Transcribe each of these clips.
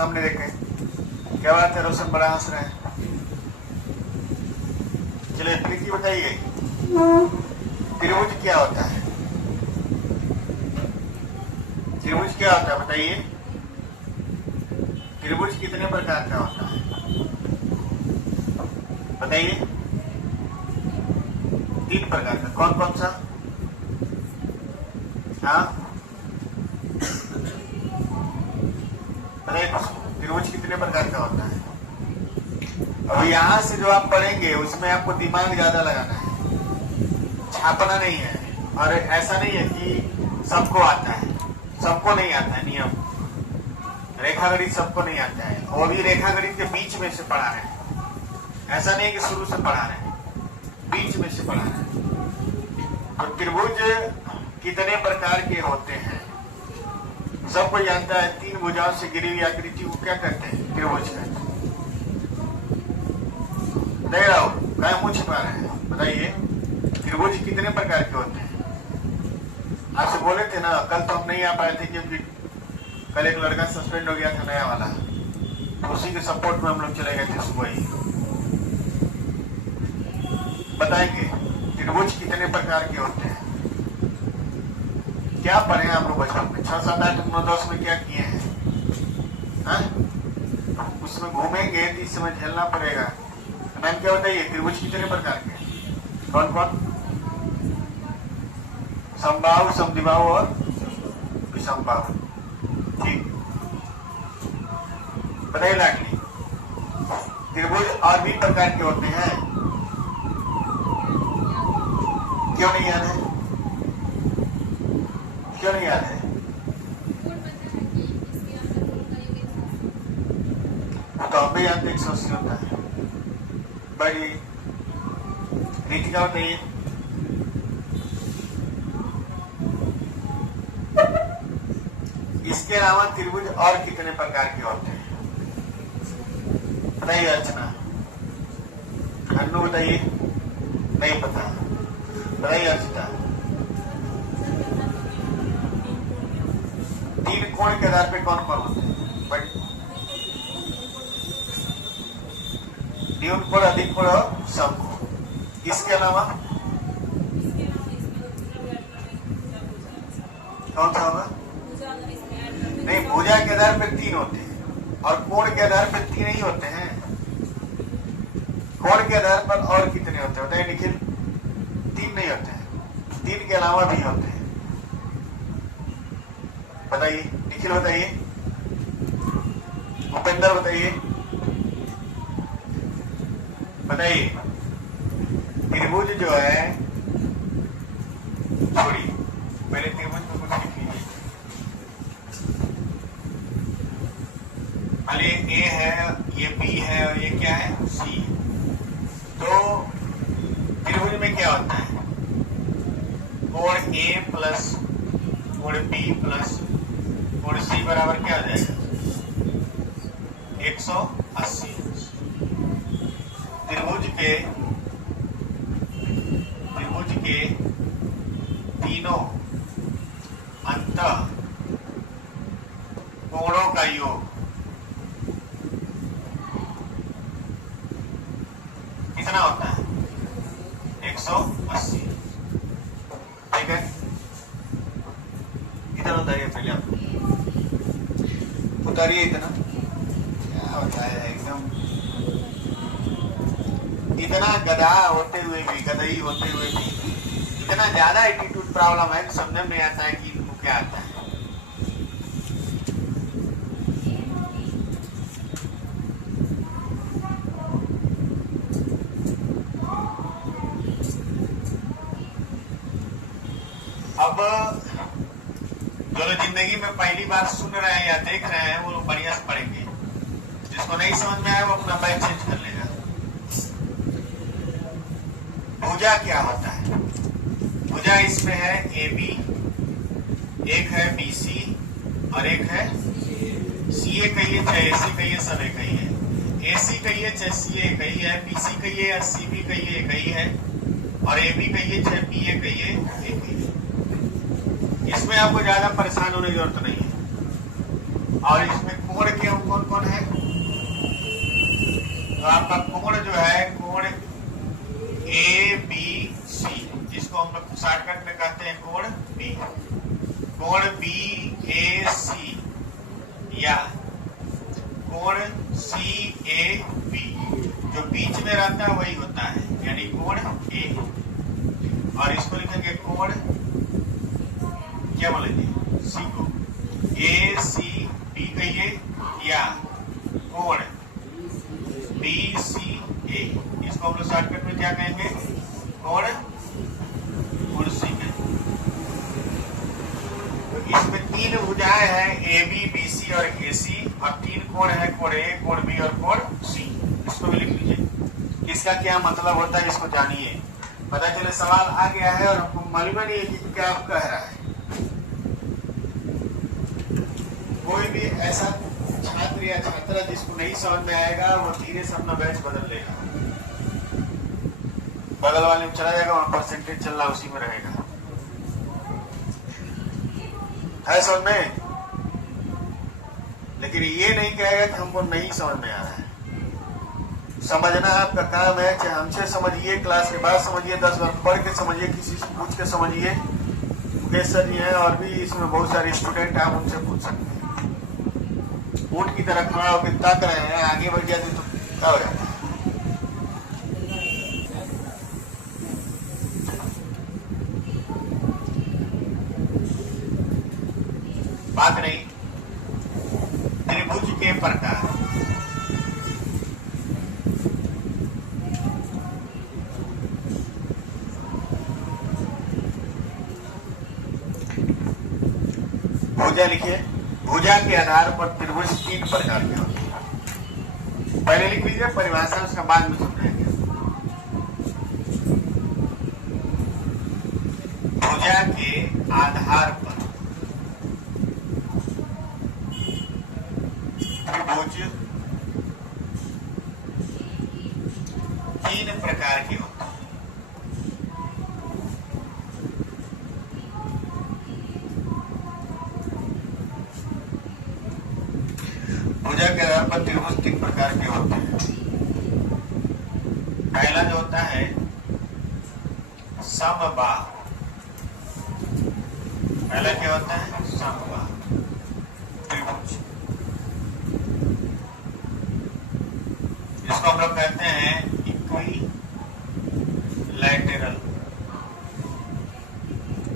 सामने देखें। क्या बात है रोशन, बड़ा हंस रहे हैं। चलिए प्रीति बताइए, त्रिभुज क्या होता है? त्रिभुज क्या होता है बताइए? त्रिभुज कितने प्रकार का होता है बताइए? 3 प्रकार का। कौन कौन सा? हाँ बताइए, त्रिभुज कितने प्रकार का होता है? अब यहाँ से जो आप पढ़ेंगे उसमें आपको दिमाग ज्यादा लगाना है, छापना नहीं है। और ऐसा नहीं है कि सबको आता है, सबको नहीं आता है नियम। रेखा गणित सबको नहीं आता है, वो भी रेखा गणित के बीच में से पढ़ा रहे हैं। ऐसा नहीं कि शुरू से पढ़ा रहे हैं, बीच में से पढ़ा रहे हैं। तो त्रिभुज कितने प्रकार के होते हैं सबको जानता है। 3 भुजाओं से घिरी हुई आकृति को क्या कहते हैं? त्रिभुज कहते हैं। नहीं रहो, क्या मुझ पा रहे हैं बताइए, त्रिभुज कितने प्रकार के होते हैं? आपसे बोले थे ना, कल तो हम नहीं आ पाए थे क्योंकि कल एक लड़का सस्पेंड हो गया था नया वाला, उसी के सपोर्ट में हम लोग चले गए थे सुबह ही। बताएंगे त्रिभुज कितने प्रकार के होते हैं? क्या पढ़े आप लोग बचपन में? 6, 7, 8, 9, 10 में क्या किए हैं? उसमें घूमेंगे तो इस समय झेलना पड़ेगा। मैम क्या बताइए, त्रिभुज कितने प्रकार के? कौन कौन? समबाहु, समद्विबाहु और विषमबाहु। ठीक, बताइए लाडली, त्रिभुज और भी प्रकार के होते हैं? क्यों नहीं याद है? क्यों नहीं याद है? तो हम भी जानते 180 होता है। बड़ी रीतिका बताइए, इसके अलावा त्रिभुज और कितने प्रकार के होते हैं बताइए? अर्चना, अन्नू बताइए, नहीं पता, बताइए अर्चिता। 3 कोण के आधार पे कौन कौन होते हैं? बट न्यून कोण, अधिक कोण और समकोण। इसके अलावा कौन सा होगा? नहीं, भुजा के आधार पर 3 होते हैं और कोण के आधार पर 3 नहीं होते हैं। कोण के आधार पर और कितने होते हैं बताइए निखिल? 3 नहीं होते हैं, 3 के अलावा भी होते हैं। बताइए निखिल, बताइए, उपेंद्र बताइए, बताइए। त्रिभुज जो है, छोड़िए, पहले त्रिभुज को कुछ लिख लीजिए। ये A है, ये B है और ये क्या है? C। तो त्रिभुज में क्या होता है? कोण A प्लस कोण B प्लस कोण C बराबर क्या आ जाएगा? 180। त्रिभुज के तीनों अंतः कोणों का योग कितना होता है? 180। ठीक है, इतना उतारिए पहले, आप उतारिए इतना। क्या होता है एकदम, इतना गधा होते हुए भी, गधई होते हुए भी इतना ज्यादा एटीट्यूड प्रॉब्लम है कि समझ में आता है कि इनको क्या आता है। अब जो लोग जिंदगी में पहली बार सुन रहे हैं या देख रहे हैं वो लोग बढ़िया से पढ़ेंगे। जिसको नहीं समझ में आए वो अपना बैग चेंज कर लेगा। भुजा क्या होता है? भुजा इसमें है AB, एक है BC और एक है CA कहिए चाहे AC कहिए, सब एक ही है। AC कहिए चाहे CA कही है, BC कहिए या CB कहिए एक ही है, और AB कहिए चाहे BA कहिए एक ही है। इसमें आपको ज्यादा परेशान होने की जरूरत नहीं है। और इसमें कोण के कौन कौन है? तो आपका कोण जो है कोण ए बी सी, जिसको हम लोग शॉर्टकट में कहते हैं कोण बी, कोण बी ए सी या कोण सी ए बी, जो बीच में रहता है वही होता है, यानी कोण ए। और इसको लिखेंगे कोण, क्या बोलेंगे, सी को ए सी बी कहिए, या कोण बी सी ए, इसको हम लोग शॉर्टकट में क्या कहेंगे, कोण सी कहेंगे। तो इसमें तीन भुजाएं हैं, ए बी बी सी और ए सी, और तीन कोण है, कोण ए, कोण बी और कोण सी। इसको भी लिख लीजिए, इसका क्या मतलब होता है इसको जानिए। पता चले सवाल आ गया है और हमको मालूम नहीं है कि क्या कह रहा है। कोई भी ऐसा छात्र या छात्रा जिसको नहीं समझ में आएगा वो धीरे से अपना बैच बदल लेगा, बगल वाले में चला जाएगा, वहां परसेंटेज चल रहा उसी में रहेगा। है समझ में? लेकिन ये नहीं कहेगा कि हमको नहीं समझ में आ रहा है। समझना आपका काम है, चाहे हमसे समझिए, क्लास के बाद समझिए, 10 बार पढ़ के समझिए, किसी से पूछ के समझिए। मुकेश सर जी हैं और भी इसमें बहुत सारे स्टूडेंट, आप उनसे पूछ सकते हैं। ऊंट की तरह खड़ा होकर ताक रहे हैं, आगे बढ़ जाते तो क्या हो जाता है। बात नहीं, त्रिभुज के प्रकार। भुजा लिखिए, भुजा के आधार पर त्रिभुज 3 प्रकार के होते हैं। पहले लिख लीजिए परिभाषा, उसका बाद में समझाएंगे। भुजा के आधार पर त्रिभुज 3 प्रकार के होते हैं। भुजा के आधार पर त्रिभुज 3 प्रकार के होते हैं। पहला जो होता है समबाहु। पहला क्या होता है? समबाहु त्रिभुज। इसको हम लोग कहते हैं इक्विलैटरल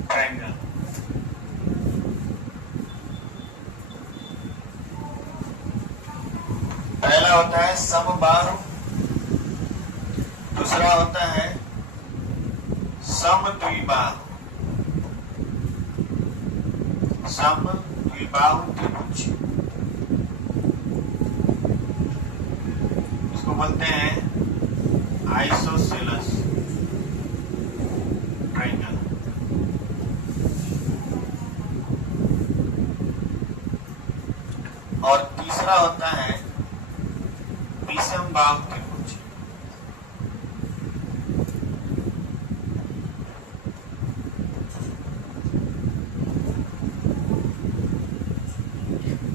ट्रायंगल। पहला होता है समबाहु, दूसरा होता है समद्विबाहु। समद्विबाहु त्रिभुज, इसको बोलते हैं आइसोसेलस ट्रायंगल। और तीसरा होता है विषमबाहु त्रिभुज।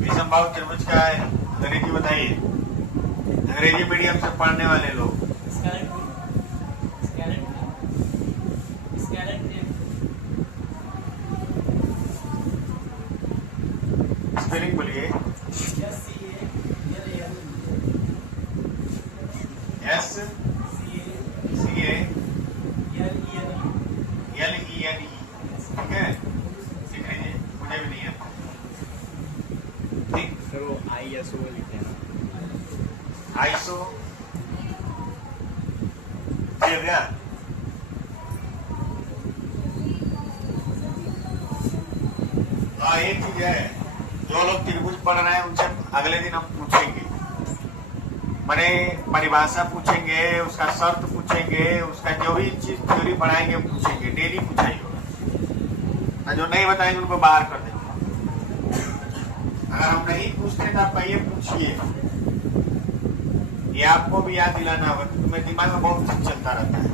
विषमबाहु त्रिभुज का है अंग्रेजी बताइए, अंग्रेजी मीडियम से पढ़ने वाले लोग। स्पेलिंग बोलिए। S C A L E N E, ठीक है, सीख लीजिए, मुझे भी नहीं आता। ठीक सर वो ISO लिखते हैं ना, आईसो हो गया। हाँ एक चीज है, जो लोग त्रिभुज पढ़ रहे हैं उनसे अगले दिन हम पूछेंगे, मैंने परिभाषा पूछेंगे, उसका शर्त पूछेंगे, उसका जो भी चीज थ्योरी पढ़ाएंगे पूछेंगे, डेली पूछाई होगा। जो नहीं बताएंगे उनको बाहर कर देंगे। अगर हम नहीं पूछते तो आप कहिए पूछिए, ये आपको भी याद दिलाना होगा, तुम्हें दिमाग में बहुत कुछ चलता रहता है।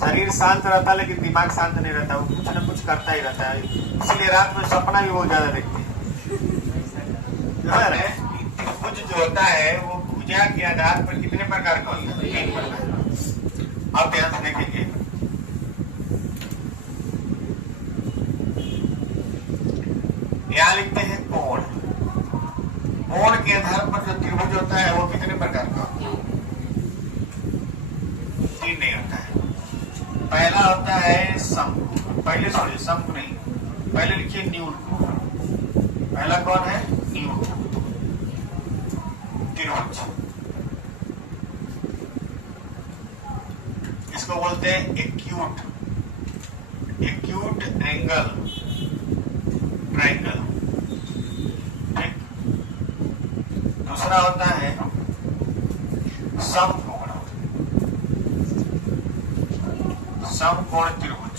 शरीर शांत रहता है लेकिन दिमाग शांत नहीं रहता, वो कुछ न कुछ करता ही रहता है। इसलिए रात में सपना भी बहुत ज्यादा देखते हैं। त्रिभुज जो होता है वो भुजा के आधार पर कितने प्रकार का होता है? 3 प्रकार। अब ध्यान से देखेंगे, यहाँ लिखते हैं कोण। कोण के आधार पर जो त्रिभुज होता है वो कितने प्रकार का होता है? 3 नहीं होता है। पहला होता है शंकु, पहले छोड़िए शंकु नहीं, पहले लिखिए न्यून। पहला कौन है? न्यून त्रिभुज। इसको बोलते हैं एक्यूट, एक्यूट एंगल ट्रायंगल। ठीक। दूसरा होता है समकोण, समकोण त्रिभुज।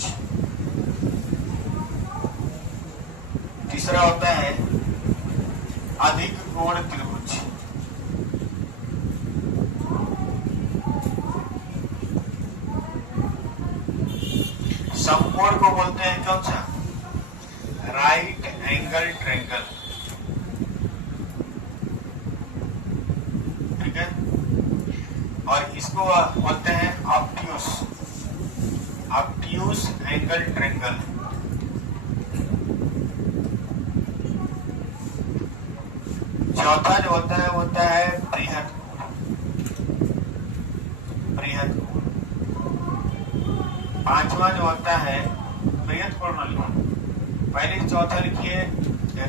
तीसरा होता है अधिक कोण त्रिभुज। समकोण को बोलते हैं कौन सा? Right angle triangle. ठीक है। और इसको बोलते हैं ऑब्ट्यूस, ऑब्ट्यूस एंगल ट्रायंगल। चौथा जो होता है वो होता है बृहद, बृहद। पांचवा जो होता है बृहद कोण न लिखो, पहले चौथा लिखिए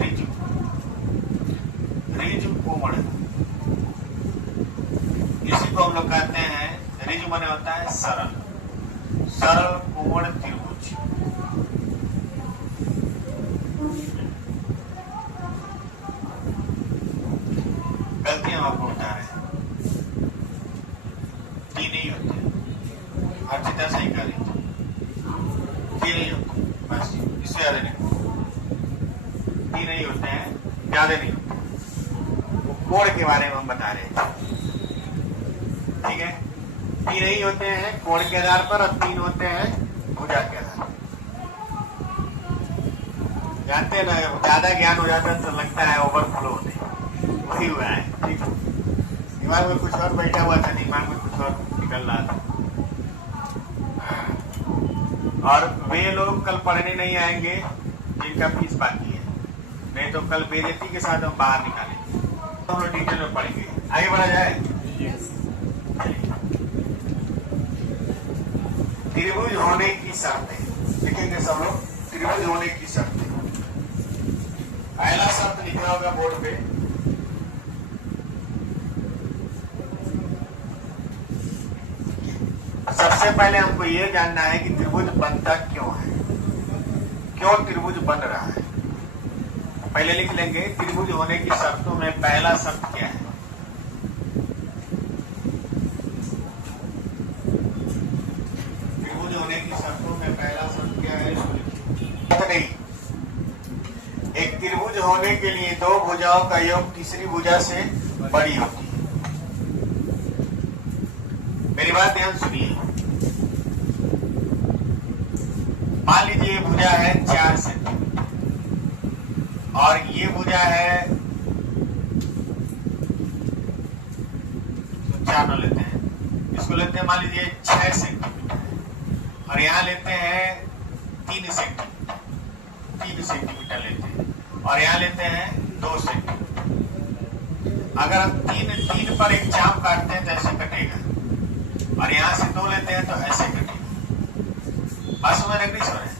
ऋजु, ऋजु कोण। इसी को हम लोग कहते हैं, ऋजु माने होता है सरल, सरल कोण त्रिभुज। गलतियां आपको बता रहे हैं, 3 नहीं होते। अर्चिता सही कर रही, 3 नहीं होते, बस इससे ज्यादा नहीं। 3 नहीं होते हैं, ज्यादा नहीं होते। वो कोण के बारे में हम बता रहे हैं। ठीक है। 3 नहीं होते हैं कोण के आधार पर, और 3 होते हैं भुजा के आधार पर। जानते हैं ना, ज्यादा ज्ञान हो जाता है तो लगता है ओवरफ्लो होने, वही हुआ है। ठीक है। दिमाग में कुछ और बैठा हुआ था, दिमाग में कुछ और निकल रहा था। और वे लोग कल पढ़ने नहीं आएंगे जिनका फीस बाकी है, नहीं तो कल बेइज्जती के साथ हम बाहर निकालेंगे। तो हम लोग डिटेल में पढ़ेंगे। आगे बढ़ा जाए। त्रिभुज होने की शर्तें लिखेंगे सब लोग। त्रिभुज होने की शर्तें, पहला शर्त लिखना होगा बोर्ड पे, सबसे पहले हमको ये जानना है कि त्रिभुज बनता क्यों है, क्यों त्रिभुज बन रहा है। पहले लिख लेंगे त्रिभुज होने की शर्तों में पहला शर्त क्या है। त्रिभुज होने की शर्तों में पहला शर्त क्या है? नहीं, एक त्रिभुज होने के लिए 2 भुजाओं का योग तीसरी भुजा से बड़ी होती है। मेरी बात ध्यान सुनिए। मान लीजिए ये भुजा है 4 सेंटीमीटर और ये भुजा है, तो 4 न लेते हैं, इसको लेते हैं मान लीजिए 6 सेंटीमीटर और यहाँ लेते हैं 3 सेंटीमीटर, 3 सेंटीमीटर लेते हैं और यहाँ लेते हैं 2 सेंटीमीटर। अगर हम 3 पर एक चाप काटते हैं तो ऐसे कटेगा और यहाँ से 2 लेते हैं तो ऐसे कटेगा। बस में नहीं सो रहे,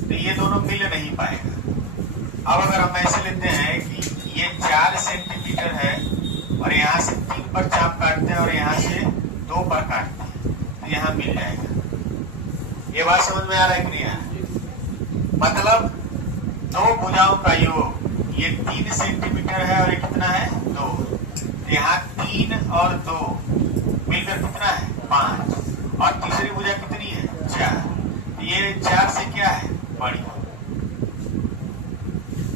तो ये दोनों मिल नहीं पाएगा। अब अगर हम ऐसे लेते हैं कि ये 4 सेंटीमीटर है और यहाँ से 3 पर चाप काटते हैं और यहाँ से 2 पर काटते हैं तो यहाँ मिल जाएगा। ये बात समझ में आ रहा है कि नहीं आ रहा? मतलब 2 भुजाओं का योग, ये 3 सेंटीमीटर है और ये कितना है 2, तो यहाँ 3 और 2 मिलकर कितना है 5 और तीसरी भुजा कितनी है 4। ये 4 से क्या है बड़ी,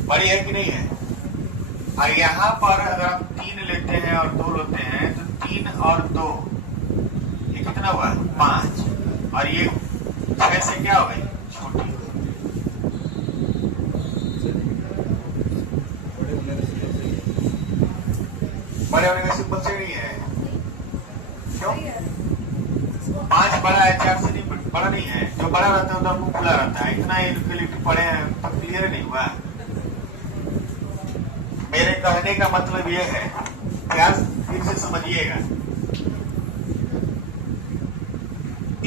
बड़ी है कि नहीं है। और यहाँ पर अगर हम 3 लेते हैं और 2 लेते हैं तो 3 और 2 ये कितना हुआ 5 और ये 6 से क्या हो गई छोटी। बड़े होने का सिंपल से नहीं है। क्यों? 5 बड़ा है, 4 से नहीं बड़ा नहीं है। जो बड़ा रहता है उधर मुंह खुला रहता है। इतना इनक्विलिटी पढ़े हैं तब क्लियर नहीं हुआ। मेरे कहने का मतलब ये है, क्या फिर से समझिएगा।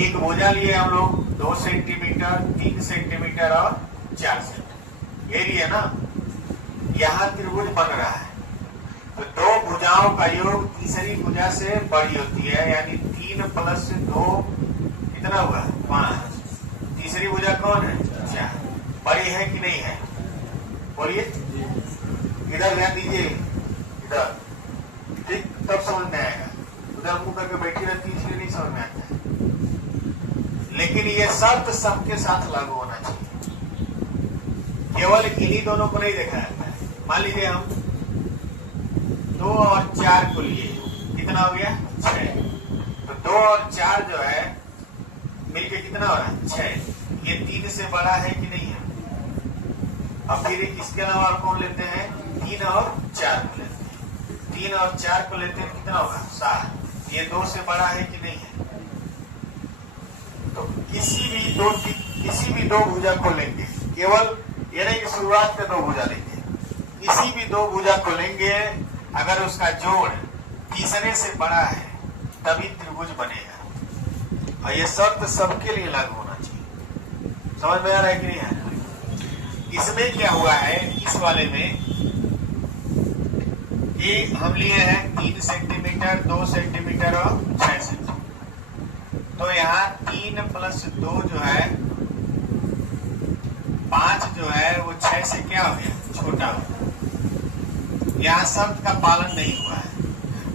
एक भुजा लिए हम लोग 2 सेंटीमीटर, 3 सेंटीमीटर और 4 सेंटीमीटर, ये लिए ना। यहाँ त्रिभुज बन रहा है तो 2 भुजाओं का योग तीसरी भुजा से बड़ी होती है, यानी 3 + 2 कितना हुआ? 5। तीसरी भुजा कौन है? 4। बड़ी है कि नहीं है? बोलिए। इधर ध्यान दीजिए, इधर ठीक, तब समझ में आएगा। उधर मुंह करके बैठी रहती है इसलिए नहीं समझ में आता है। लेकिन ये शर्त सबके साथ लागू होना चाहिए, केवल इन्हीं दोनों को नहीं देखा जाता है। मान लीजिए हम 2 और 4 को लिए, कितना हो गया? 6। तो 2 और 4 जो है मिलके कितना हो रहा है? 6। ये 3 से बड़ा है कि नहीं है? अब फिर इसके अलावा और कौन लेते हैं? 3 और 4 को लेते हैं। 3 और 4 को लेते हैं, कितना होगा? 7। ये 2 से बड़ा है कि नहीं है? तो किसी भी दो भुजा को लेंगे, केवल ये नहीं कि शुरुआत में 2 भुजा लेंगे, किसी भी 2 भुजा को लेंगे, अगर उसका जोड़ तीसरे से बड़ा है तभी त्रिभुज बनेगा। और ये शर्त सबके लिए लागू होना चाहिए। समझ में आ रहा है कि नहीं आ रहा? इसमें क्या हुआ है, इस वाले में ये हम लिए हैं 3 सेंटीमीटर, 2 सेंटीमीटर और 6 सेंटीमीटर। तो यहाँ 3 + 2 जो है 5 जो है वो 6 से क्या हो गया? छोटा हो गया। यहाँ शर्त का पालन नहीं हुआ है।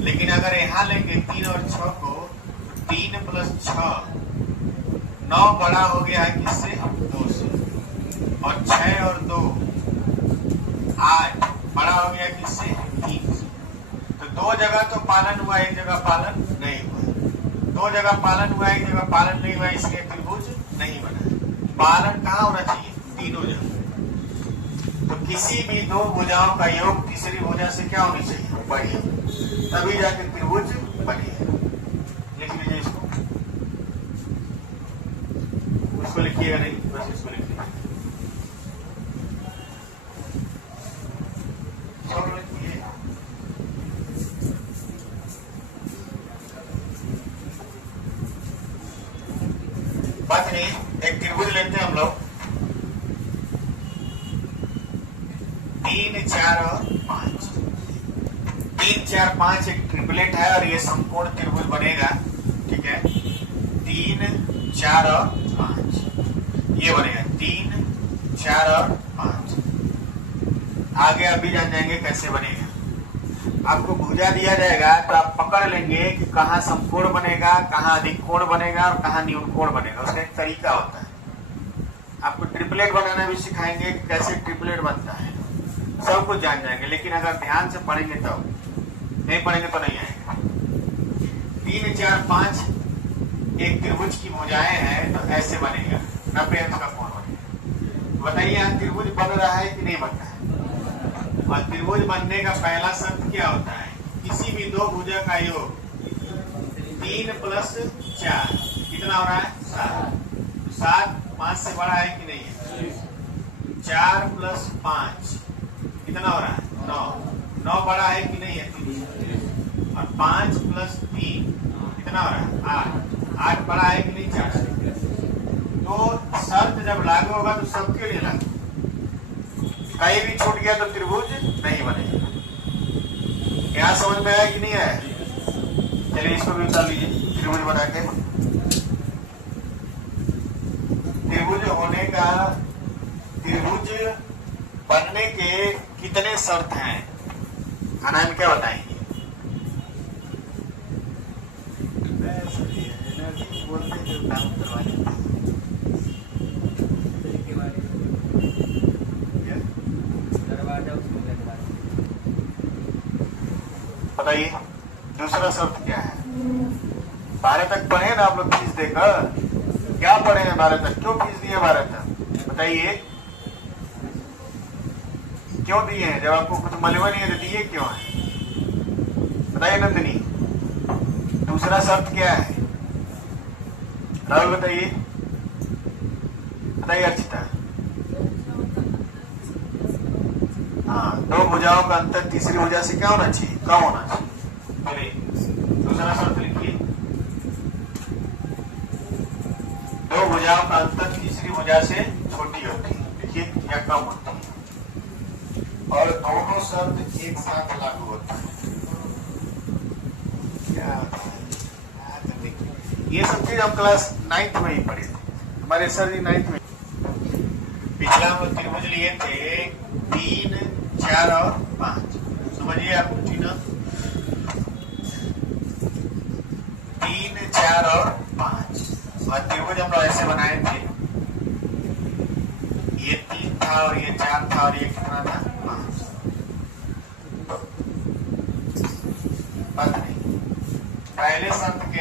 लेकिन अगर यहाँ लेंगे 3 और 6 को, 3 + 6 9 बड़ा हो गया है किससे? 2 से। और 6 और 2 8 बड़ा हो गया किससे? 3 से। तो 2 जगह तो पालन हुआ, एक जगह पालन नहीं हुआ। 2 जगह पालन हुआ, एक जगह पालन नहीं हुआ, इसलिए त्रिभुज नहीं बना। पालन कहाँ होना चाहिए? तीनों जगह। तो किसी भी 2 भुजाओं का योग तीसरी भुजा से क्या होनी चाहिए? बड़ी, तभी जाके त्रिभुज बनेगा। लिख लीजिए इसको, उसको लिखिएगा नहीं, बस इसको लिख लीजिए। बात नहीं, एक त्रिभुज लेते हैं हम लोग 3 4 और 5। 3 4 5 एक ट्रिपलेट है और ये समकोण त्रिभुज बनेगा। ठीक है, 3 4 और 5 ये बनेगा। 3 4 और 5 आगे अभी जान जाएंगे कैसे बनेगा। आपको भुजा दिया जाएगा तो आप पकड़ लेंगे कि कहाँ समकोण बनेगा, कहाँ अधिक कोण बनेगा और कहाँ न्यून कोण बनेगा। उसका एक तरीका होता है। आपको ट्रिपलेट बनाना भी सिखाएंगे, कैसे ट्रिपलेट बनता है, सब कुछ जान जाएंगे। लेकिन अगर ध्यान से पढ़ेंगे तो, नहीं पढ़ेंगे तो नहीं आएगा। 3 4 5 एक त्रिभुज की भुजाएं हैं तो ऐसे बनेगा, 90 अंश का कोण बनेगा। बताइए यहाँ त्रिभुज बन रहा है कि नहीं बन रहा है? और त्रिभुज बनने का पहला शर्त क्या होता है? किसी भी 2 भुजा का योग 3 + 4 कितना हो रहा है? 7। 7 5 से बड़ा है कि नहीं है? 4 + 5 कितना हो रहा है? 9। 9 बड़ा है कि नहीं है? 3। और 5 + 3 कितना हो रहा है? 8। 8 बड़ा है कि नहीं? 4 से। तो शर्त जब लागू होगा तो सबके लिए लागू। कहीं भी छूट गया तो त्रिभुज नहीं बनेगा। यहाँ समझ में आया कि नहीं आया? चलिए इसको भी उतार लीजिए, त्रिभुज बना के। त्रिभुज होने का, त्रिभुज बनने के कितने शर्त हैं? आनंद क्या बताएंगे? बताइए दूसरा शर्त क्या है? 12 तक पढ़े ना आप लोग फीस देकर? क्या पढ़े हैं 12 तक? क्यों फीस दिए 12 तक? बताइए क्यों दिए हैं? जब आपको कुछ मालूम नहीं है तो दिए क्यों है? बताइए नंदिनी, दूसरा शर्त क्या है? राहुल बताइए, बताइए अर्चिता। हाँ, दो भुजाओं का अंतर तीसरी भुजा से क्या होना चाहिए? कम होना चाहिए। चलिए दूसरा शर्त लिखिए, दो भुजाओं का अंतर तीसरी भुजा से छोटी होती है, लिखिए, या कम होती है, और दोनों शर्त एक साथ लागू होता है। क्या होता है? ये सब चीज हम क्लास 9th में ही पढ़े थे, हमारे सर जी 9th में। पिछला हम लोग त्रिभुज लिए थे 3, 4 और 5। समझिए आप तीनों, 3, 4 और 5, और त्रिभुज हम लोग ऐसे बनाए थे, ये 3 था और ये 4 था और ये कितना था? 5। पता नहीं, पहले शर्त के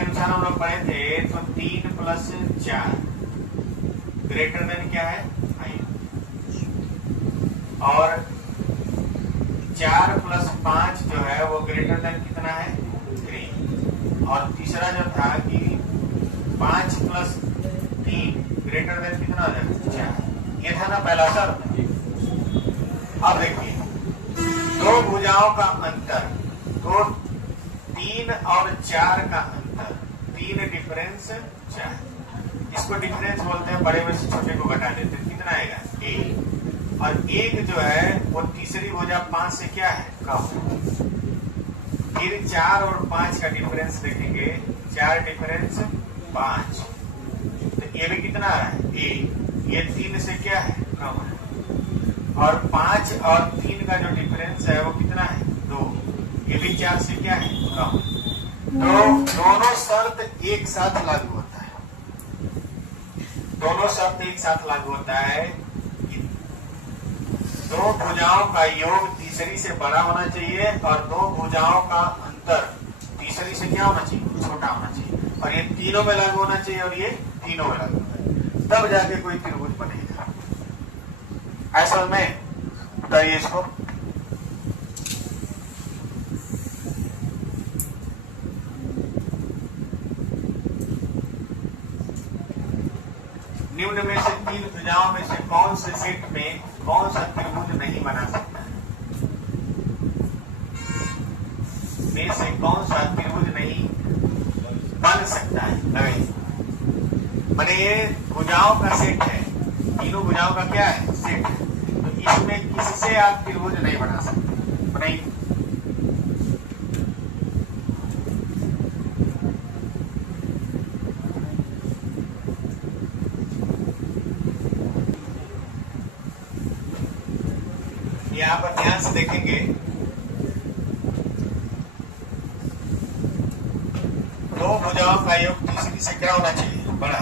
अनुसार हम लोग पढ़े थे, तो 3 प्लस 4 ग्रेटर देन क्या है? 5, और 4 प्लस 5 जो है वो ग्रेटर देन कितना है? 3, और तीसरा जो था कि 5 प्लस 3 ग्रेटर देन कितना हो जाएगा? 4। ये था ना पहला शर्त। अब देखिए, दो भुजाओं का अंतर, दो 3 और 4 का अंतर, 3 डिफरेंस 4, इसको डिफरेंस बोलते हैं, बड़े में से छोटे को घटा देते हैं, कितना आएगा? 1, और 1 जो है वो तीसरी भुजा 5 से क्या है? कम। फिर 4 और 5 का डिफरेंस देखेंगे, 4 डिफरेंस 5, तो ये भी कितना आ रहा है? 1, ये 3 से क्या है? कम है, और 5 और 3 का जो डिफरेंस है वो कितना है? 2, ये भी 4 से क्या है? कम। तो दोनों शर्त एक साथ लागू होता है, दोनों शर्त एक साथ लागू होता है। दो भुजाओं का योग तीसरी से बड़ा होना चाहिए, और दो भुजाओं का अंतर तीसरी से क्या होना चाहिए? छोटा होना चाहिए, और ये तीनों में लागू होना चाहिए, और ये तीनों में लागू होना चाहिए, तब जाके कोई त्रिभुज बनेगा। ऐसा में बताइए इसको। निम्न में से 3 भुजाओं में से कौन से सेट में कौन सा त्रिभुज नहीं बना सकता है? में से कौन सा त्रिभुज नहीं बन सकता है? माने ये भुजाओं का सेट है, तीनों भुजाओं का क्या है? सेट है, तो इसमें किससे आप त्रिभुज नहीं बना सकते? नहीं, यहाँ पर ध्यान से देखेंगे, दो भुजाओं का योग तीसरी से क्या होना चाहिए? बड़ा।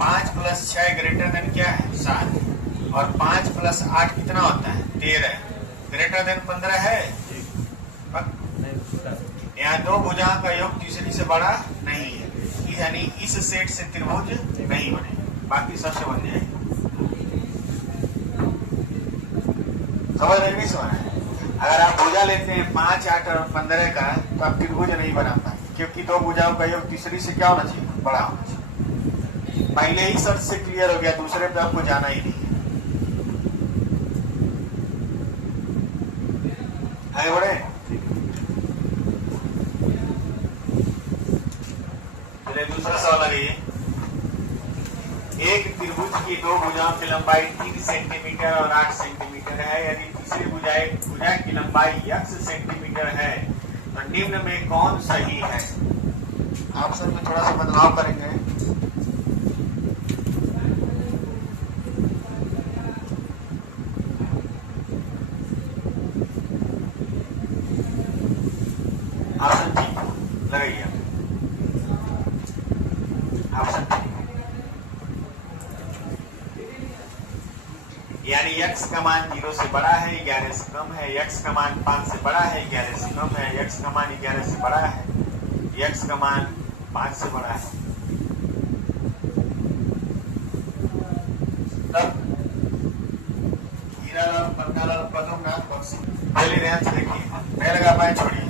5 प्लस 6 ग्रेटर देन क्या है? 7, और 5 प्लस 8 कितना होता है? 13, ग्रेटर देन 15 है। यहाँ दो भुजाओं का योग तीसरी से बड़ा नहीं है, यानी इस सेट से त्रिभुज नहीं बने, बाकी सबसे बन जाएगा। समझ रहे? नहीं समझ रहे? अगर आप भुजा लेते हैं 5, 8 और 15 का, तो आप त्रिभुज नहीं बना पाएंगे, क्योंकि दो भुजाओं का योग तीसरी से क्या होना चाहिए? बड़ा होना चाहिए। पहले ही शर्त से क्लियर हो गया, दूसरे पे आपको जाना ही नहीं है। आगे बढ़े? चलिए दूसरा सवाल लगाइए। एक त्रिभुज की दो भुजाओं की लंबाई 3 सेंटीमीटर और 8 सेंटीमीटर है, यदि तीसरी भुजा की लंबाई x सेंटीमीटर है, तो निम्न में कौन सही है? ऑप्शन में थोड़ा सा बदलाव करेंगे। ऑप्शन ठीक लगाइए, ऑप्शन ठीक, यानी x का मान 0 से बड़ा है, 11 से कम है, x का मान 5 से बड़ा है, 11 से कम है, x का मान 11 से बड़ा है, x का मान 5 से बड़ा है। तब हीरालाल प्रकार और पदोन्नाथ बख्शी। पहले ध्यान से देखिए, मैं लगा पाए छोड़िए।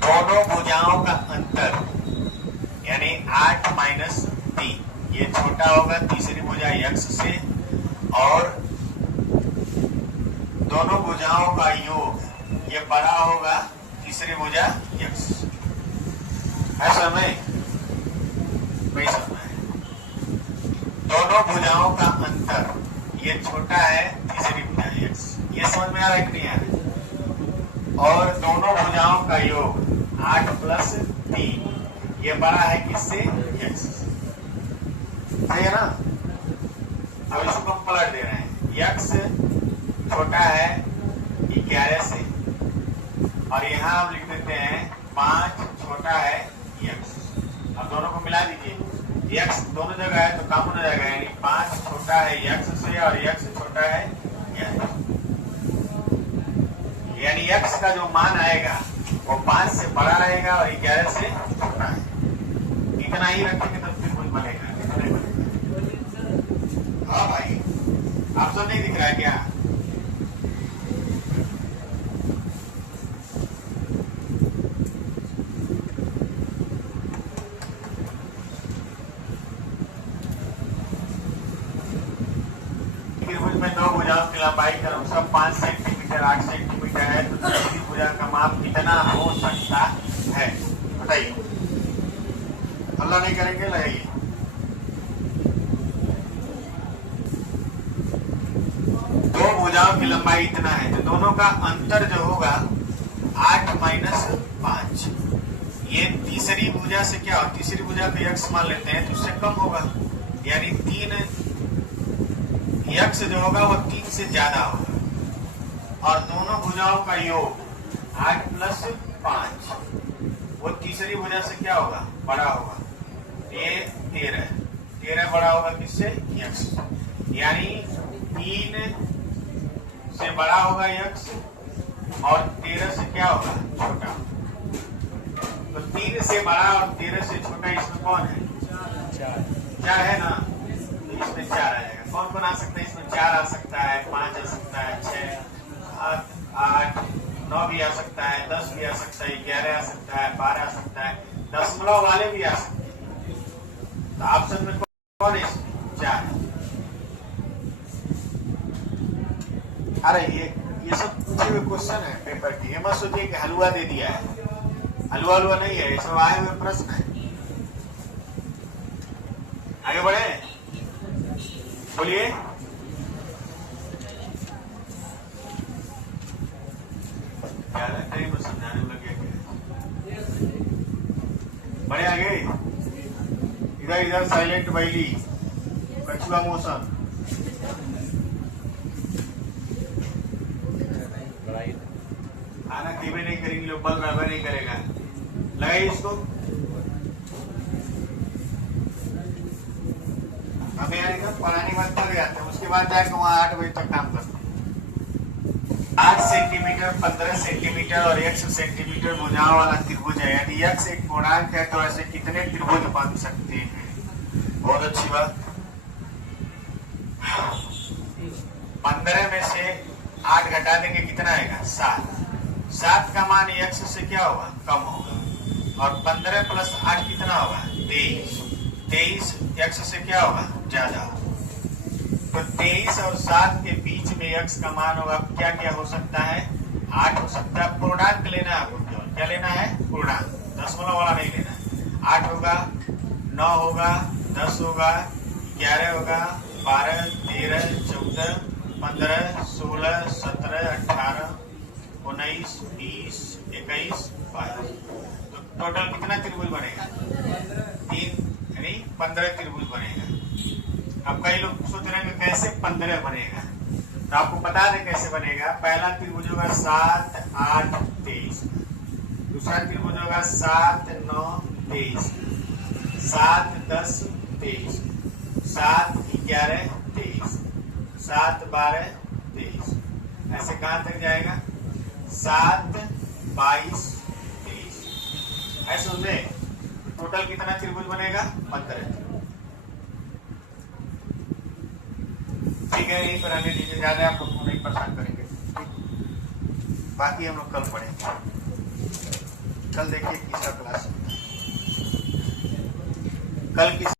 दोनों भुजाओं का अंतर यानी 8 माइनस 3, ये छोटा होगा तीसरी भुजा x से, और दोनों भुजाओं का योग ये बड़ा होगा तीसरी भुजा x। है समय वही समय है। दोनों भुजाओं का अंतर ये छोटा है तीसरी भुजा x, ये समझ में आ रहा है कि नहीं आ रहा है? और दोनों भुजाओं का योग 8 प्लस 3 ये बड़ा है किससे? x। सही है ना? अब इसको हम पलट दे रहे हैं, x छोटा है 11 से, और यहाँ हम लिख देते हैं 5 छोटा है x। अब दोनों को मिला दीजिए, x दोनों जगह है तो कम हो जाएगा, यानी 5 छोटा है x से और x छोटा है x। यानी x का जो मान आएगा वो 5 से बड़ा रहेगा और 11 से छोटा है। इतना ही रखेंगे तो फिर कुछ बनेगा। हाँ भाई, आप सब नहीं दिख रहा है क्या? त्रिभुज में दो भुजाओं की लंबाई क्रमशः 5 सेंटीमीटर 8 सेंटीमीटर है, तो तीसरी भुजा का माप कितना हो सकता है? बताइए। अल्लाह नहीं करेंगे, लगाइए। दो भुजाओं की लंबाई इतना है, तो दोनों का अंतर जो होगा 8 माइनस 5। ये तीसरी भुजा से क्या हो, तीसरी भुजा को x मान लेते हैं तो उससे कम होगा, यानी 3 x जो होगा वो 3 से ज्यादा होगा, और दोनों भुजाओं का योग 8 प्लस 5 वो तीसरी भुजा से क्या होगा? बड़ा होगा। ये 13 बड़ा होगा किससे? x। यानी 3 से बड़ा होगा x और 13 से क्या होगा? छोटा। तो 3 से बड़ा और 13 से छोटा इसमें कौन है? 4 है ना, तो इसमें 4 आ जाएगा। कौन कौन आ सकता है इसमें? 4 आ सकता है, 5 आ सकता है, 6, 8, 9 भी आ सकता है, 10 भी आ सकता है, 11 आ सकता है, 12 आ सकता है, दशमलव वाले भी आ सकते हैं। तो ऑप्शन में कौन है? 4 है। अरे ये सब पूछे हुए क्वेश्चन है पेपर की, ये मत सोचिए कि हलवा दे दिया है। हलवा नहीं है, ये सब आए हुए प्रश्न है। आगे बढ़े, बोलिए। टाइम समझाने लगे, बढ़े आगे। इधर साइलेंट बैली, कछुआ मोशन। खाना खीबे नहीं करेंगे लोग, बल बराबर नहीं करेगा। लगाइए इसको। हमें आएगा पढ़ाने के बाद थक जाते हैं, उसके बाद जाकर वहाँ 8 बजे तक काम करते हैं। 8 सेंटीमीटर 15 सेंटीमीटर और 1 सेंटीमीटर भुजाओं वाला त्रिभुज है, यानी x एक पूर्णांक है, तो ऐसे कितने त्रिभुज बन सकते हैं? बहुत अच्छी बात। 15 में से 8 घटा देंगे, कितना आएगा? 7। 7 का मान x से क्या होगा? कम होगा, और 15 प्लस 8 कितना होगा? 23। 23 x से क्या होगा? ज्यादा। तो 23 और 7 के बीच में x का मान होगा, क्या क्या हो सकता है? 8 हो सकता है। पूर्णांक लेना है आपको, केवल क्या लेना है? पूर्णांक, दशमलव वाला नहीं लेना है। 8 होगा, 9 होगा, 10 होगा, 11 होगा, 12, 13, 14, 15, 16, 17, 18, 19, 20, 21, 22। तो टोटल कितना त्रिभुज बनेगा? 3, यानी 15 त्रिभुज बनेगा। अब कई लोग सोच रहे हैं कैसे 15 बनेगा, तो आपको बता दें कैसे बनेगा। पहला त्रिभुज होगा 7, 8, 23। दूसरा त्रिभुज होगा 7, 9, 23। 7, 10, 23। 7, 11, 23। 7, 12, 23। ऐसे कहां तक जाएगा? 7, 22, 23। ऐसे उसमें टोटल कितना त्रिभुज बनेगा? 15। ठीक है, यहीं पर आने दीजिए, ज्यादा आप लोग को नहीं परेशान करेंगे। ठीक, बाकी हम लोग कल पढ़ेंगे। कल देखिए किसका क्लास, कल किस